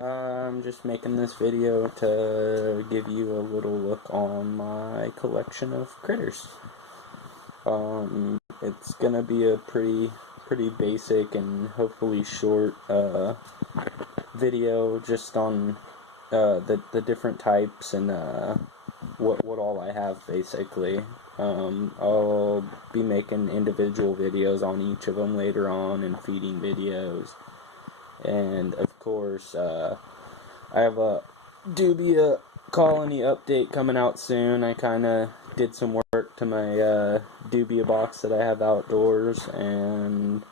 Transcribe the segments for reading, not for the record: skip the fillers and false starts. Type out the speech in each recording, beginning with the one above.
I'm just making this video to give you a little look on my collection of critters. It's gonna be a pretty basic and hopefully short video just on the different types and what all I have basically. I'll be making individual videos on each of them later on and feeding videos. And of course, I have a dubia colony update coming out soon. I kind of did some work to my dubia box that I have outdoors, and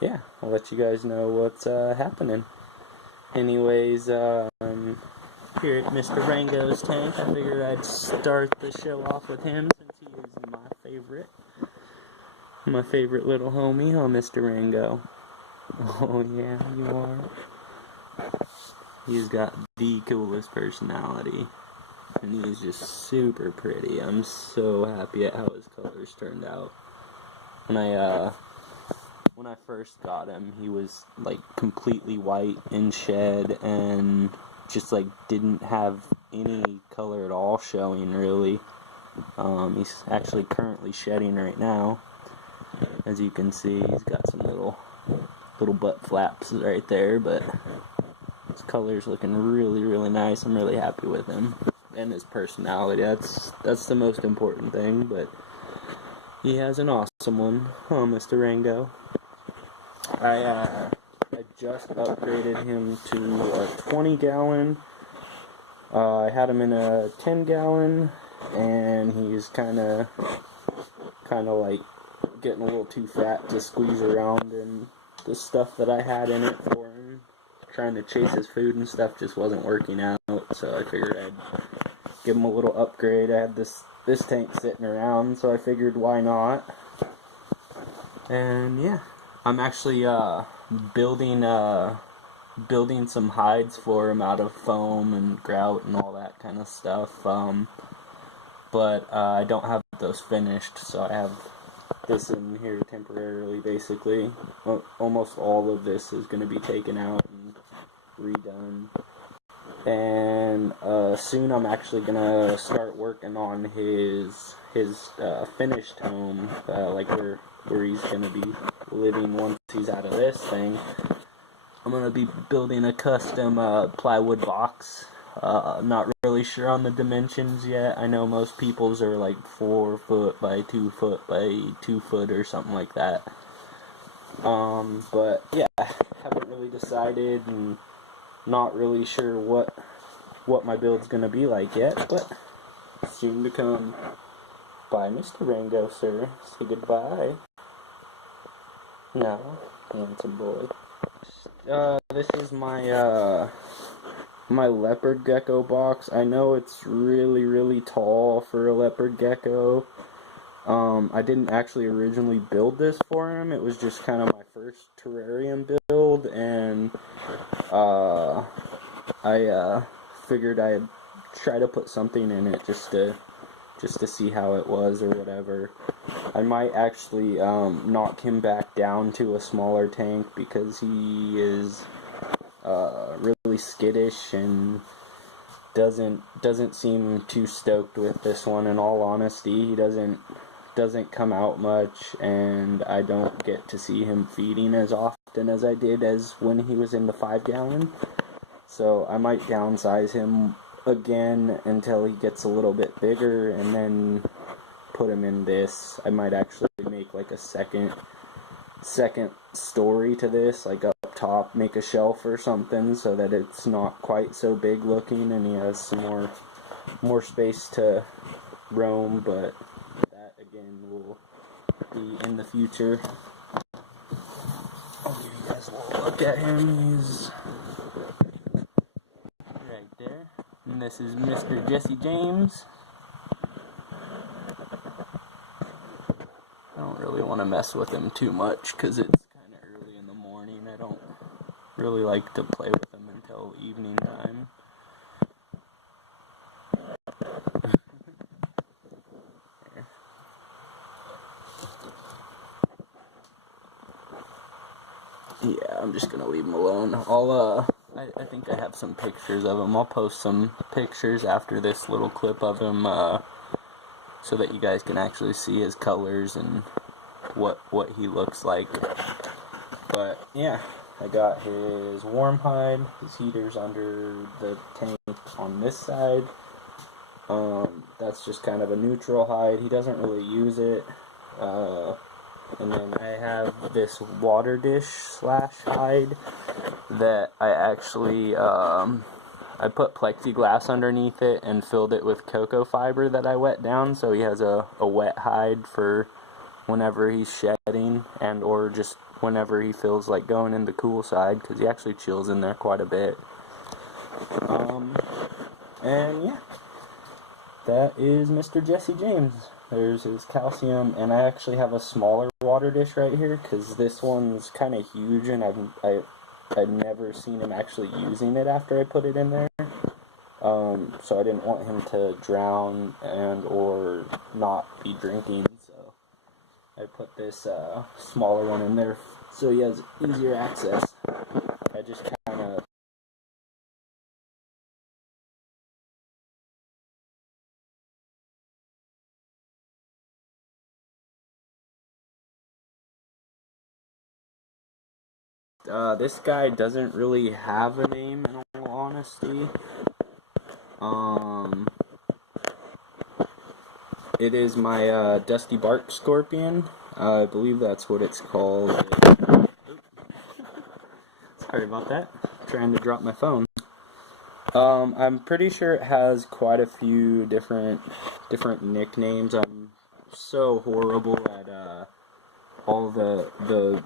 yeah, I'll let you guys know what's happening. Anyways, here at Mr. Rango's tank, I figured I'd start the show off with him since he is my favorite little homie, Mr. Rango. Oh yeah, you are. He's got the coolest personality, and he's just super pretty. I'm so happy at how his colors turned out. When I first got him, he was like completely white and shed, and just like didn't have any color at all showing really. He's actually currently shedding right now. As you can see, he's got some little butt flaps right there, but his color's looking really nice. I'm really happy with him and his personality. That's the most important thing. But he has an awesome one, Mr. Rango. I just upgraded him to a 20-gallon. I had him in a 10-gallon, and he's kind of like getting a little too fat to squeeze around, and the stuff that I had in it for him, trying to chase his food and stuff, just wasn't working out. So I figured I'd give him a little upgrade. I had this tank sitting around, so I figured why not. And yeah, I'm actually building some hides for him out of foam and grout and all that kind of stuff. But I don't have those finished, so I have this in here temporarily. Basically, almost all of this is going to be taken out and redone. And soon I'm actually going to start working on his finished home, like where he's going to be living once he's out of this thing. I'm going to be building a custom plywood box. Not really sure on the dimensions yet. I know most people's are like 4 foot by 2 foot by 2 foot or something like that. But yeah, haven't really decided and not really sure what my build's gonna be like yet, but soon to come. Bye, Mr. Rango, sir. Say goodbye. No, handsome boy. This is my my leopard gecko box. I know it's really tall for a leopard gecko. I didn't actually originally build this for him. It was just kind of my first terrarium build, and I figured I'd try to put something in it just to see how it was or whatever. I might actually knock him back down to a smaller tank because he is really skittish and doesn't seem too stoked with this one. In all honesty, he doesn't come out much, and I don't get to see him feeding as often as I did as when he was in the 5-gallon. So I might downsize him again until he gets a little bit bigger, and then put him in this. I might actually make like a second story to this, like up top, make a shelf or something, so that it's not quite so big looking and he has some more space to roam. But that again will be in the future. I'll give you guys a little look at him. He's right there, and this is Mr. Jesse James. I don't really want to mess with him too much because it's kind of early in the morning. I don't really like to play with him until evening time. Yeah, I'm just gonna leave him alone. I'll I think I have some pictures of him. I'll post some pictures after this little clip of him, so that you guys can actually see his colors and what he looks like. But yeah, I got his warm hide. His heater's under the tank on this side. That's just kind of a neutral hide. He doesn't really use it. And then I have this water dish slash hide that I actually, I put plexiglass underneath it and filled it with cocoa fiber that I wet down, so he has a wet hide for whenever he's shedding and or just whenever he feels like going in the cool side, because he actually chills in there quite a bit. And yeah, that is Mr. Jesse James. There's his calcium, and I actually have a smaller water dish right here because this one's kind of huge, and I've never seen him actually using it after I put it in there. So I didn't want him to drown and or not be drinking, so I put this smaller one in there so he has easier access. I just kind of this guy doesn't really have a name, in all honesty. It is my Dusty Bark Scorpion. I believe that's what it's called. Sorry about that. Trying to drop my phone. I'm pretty sure it has quite a few different nicknames. I'm so horrible at all the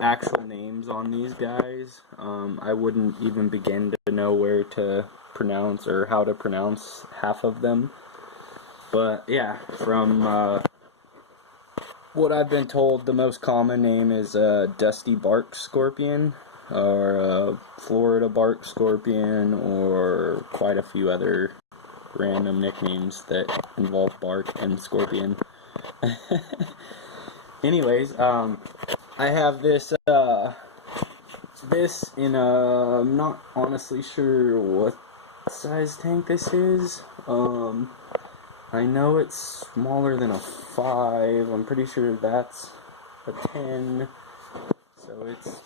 actual names on these guys. I wouldn't even begin to know where to pronounce or how to pronounce half of them. But yeah, from what I've been told, the most common name is Dusty Bark Scorpion, or Florida Bark Scorpion, or quite a few other random nicknames that involve bark and scorpion. Anyways, I have this in a, I'm not honestly sure what size tank this is. I know it's smaller than a 5. I'm pretty sure that's a 10. So it's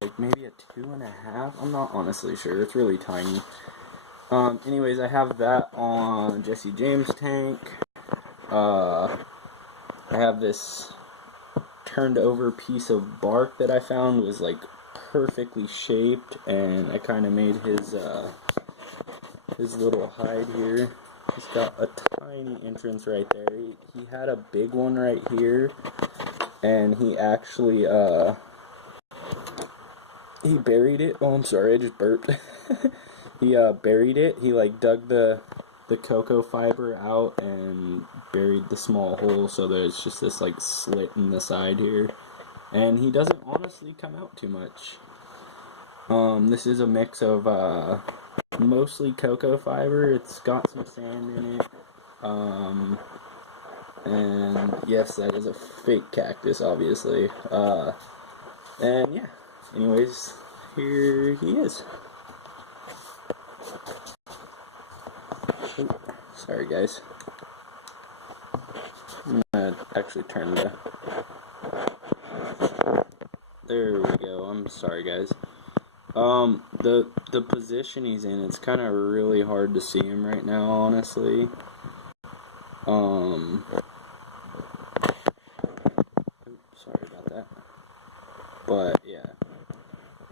like maybe a 2.5. I'm not honestly sure. It's really tiny. Anyways, I have that on Jesse James tank. I have this turned over piece of bark that I found was like perfectly shaped, and I kind of made his little hide here. He's got a tiny entrance right there. He had a big one right here, and he actually he buried it. Oh, I'm sorry, I just burped. He buried it. He like dug the cocoa fiber out and buried the small hole, so there's just this like slit in the side here, and he doesn't honestly come out too much. This is a mix of mostly cocoa fiber. It's got some sand in it. And yes, that is a fake cactus, obviously. And yeah, anyways, here he is. Oh, sorry guys. I'm gonna actually turn the... There we go. I'm sorry guys. The position he's in, it's kind of really hard to see him right now, honestly. Sorry about that. But yeah,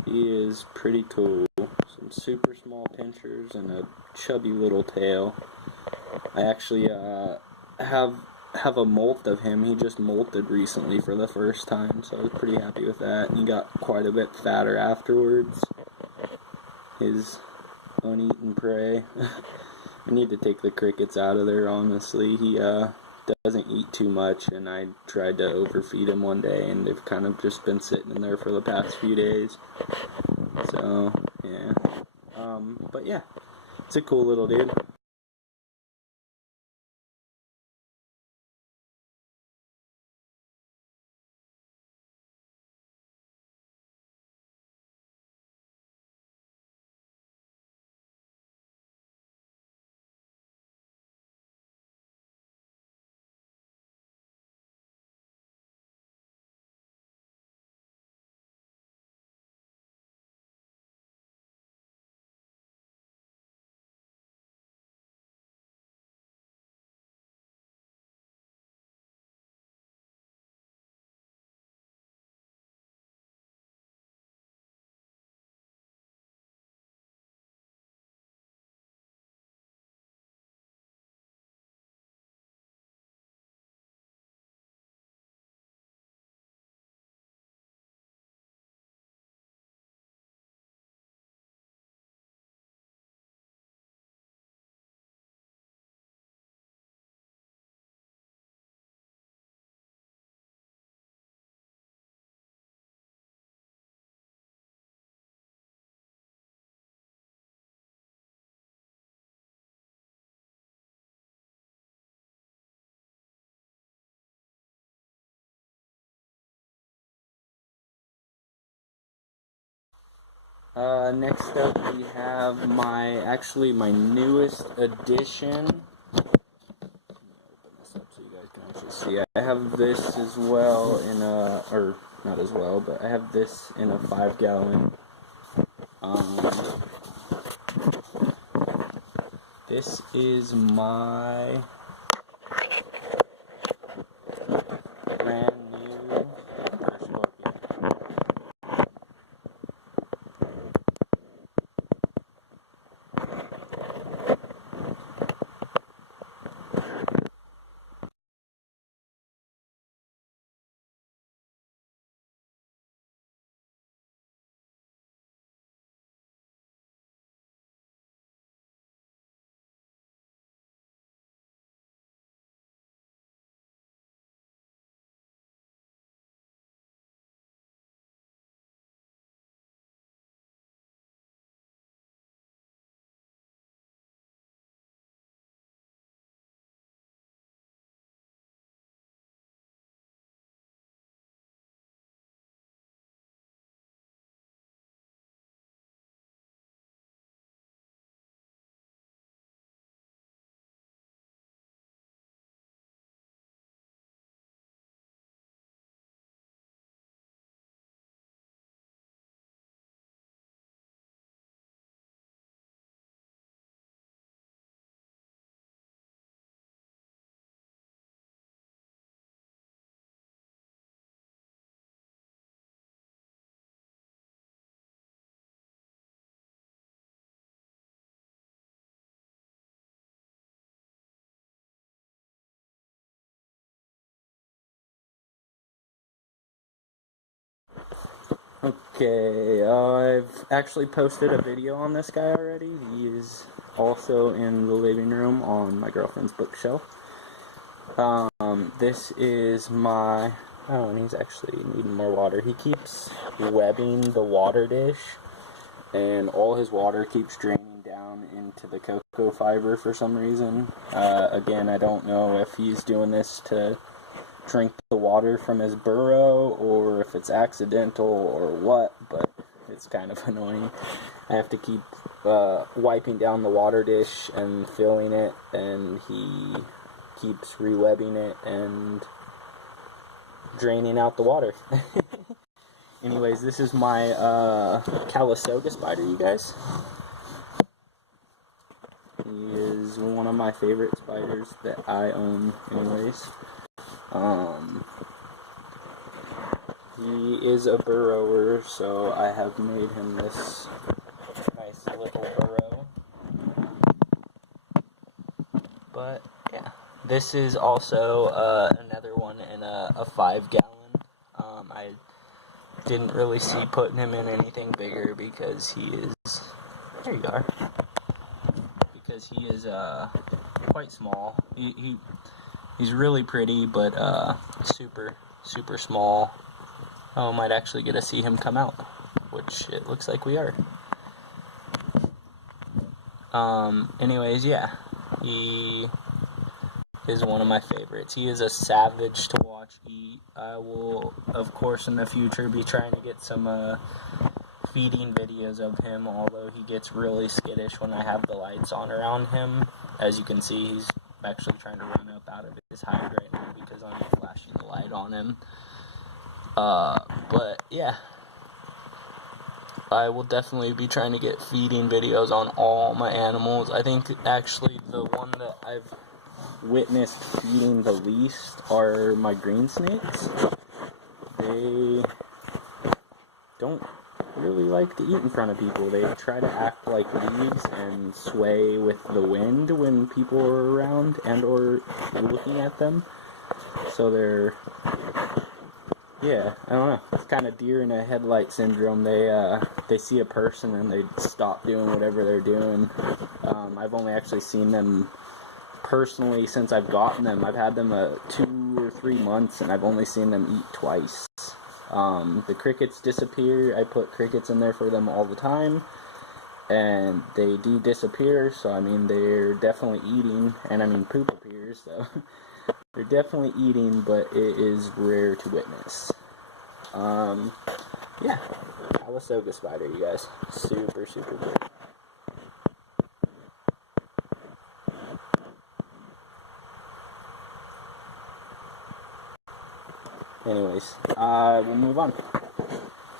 he is pretty cool. Some super small pinchers and a chubby little tail. I actually have a molt of him. He just molted recently for the first time, so I was pretty happy with that. And he got quite a bit fatter afterwards. His uneaten prey. I need to take the crickets out of there, honestly. He doesn't eat too much, and I tried to overfeed him one day, and they've kind of just been sitting in there for the past few days. So, yeah. But yeah, it's a cool little dude. Next up we have my newest addition. Let me open this up so you guys can actually see. I have this as well in or not as well, but I have this in a 5-gallon. This is my brand new Okay, I've actually posted a video on this guy already. He is also in the living room on my girlfriend's bookshelf. This is my... Oh, and he's actually needing more water. He keeps webbing the water dish, and all his water keeps draining down into the cocoa fiber for some reason. Again, I don't know if he's doing this to drink the water from his burrow or if it's accidental or what, but it's kind of annoying. I have to keep wiping down the water dish and filling it, and he keeps rewebbing it and draining out the water. Anyways, this is my Calistoga spider, you guys. He is one of my favorite spiders that I own anyways. He is a burrower, so I have made him this nice little burrow. But, yeah. This is also another one in a 5-gallon. I didn't really see putting him in anything bigger because he is... There you are. Because he is quite small. He's really pretty, but super small. Oh, might actually get to see him come out, which it looks like we are. Anyways, yeah, he is one of my favorites. He is a savage to watch eat. I will, of course, in the future be trying to get some feeding videos of him, although he gets really skittish when I have the lights on around him. As you can see, he's actually trying to run up out of his hide right now because I'm flashing the light on him. But yeah, I will definitely be trying to get feeding videos on all my animals. I think actually the one that I've witnessed feeding the least are my green snakes. They don't really like to eat in front of people. They try to act like leaves and sway with the wind when people are around and or looking at them. So they're, yeah, I don't know. It's kind of deer in a headlight syndrome. They see a person and they stop doing whatever they're doing. I've only actually seen them personally since I've gotten them. I've had them 2 or 3 months and I've only seen them eat twice. The crickets disappear. I put crickets in there for them all the time, and they do disappear, so I mean they're definitely eating, and I mean poop appears, so they're definitely eating, but it is rare to witness. Yeah, Calistoga spider, you guys. Super, super pretty. Anyways, we'll move on.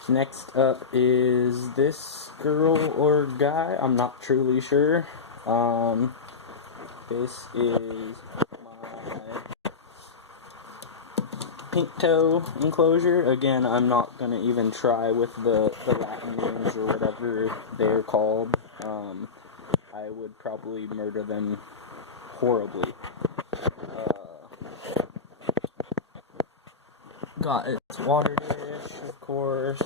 Next up is this girl or guy. I'm not truly sure. This is my pink toe enclosure. Again, I'm not going to even try with the Latin names or whatever they're called. I would probably murder them horribly. Got its water dish, of course.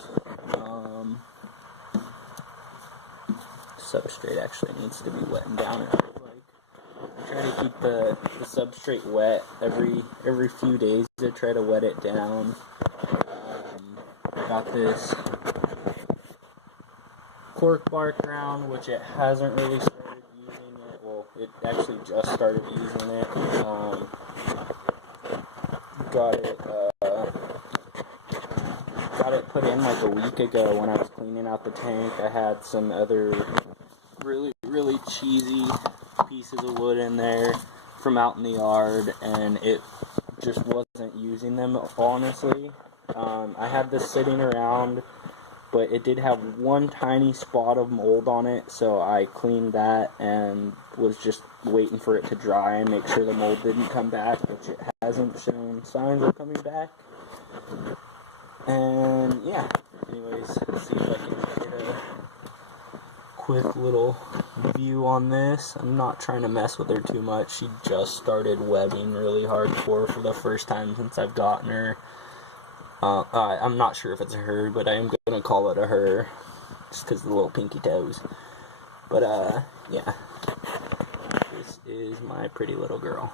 Substrate actually needs to be wetting down. I try to keep the substrate wet every few days. I try to wet it down. Got this cork bark ground, which it hasn't really started using it. Well, it actually just started using it. Got it put in like a week ago when I was cleaning out the tank. I had some other really, really cheesy pieces of wood in there from out in the yard, and it just wasn't using them, honestly. I had this sitting around, but it did have one tiny spot of mold on it, so I cleaned that and was just waiting for it to dry and make sure the mold didn't come back, which it hasn't shown signs of coming back. And yeah, anyways, let's see if I can get a quick little view on this. I'm not trying to mess with her too much. She just started webbing really hardcore for the first time since I've gotten her. I'm not sure if it's a her, but I am going to call it a her, just because of the little pinky toes. But, yeah, this is my pretty little girl.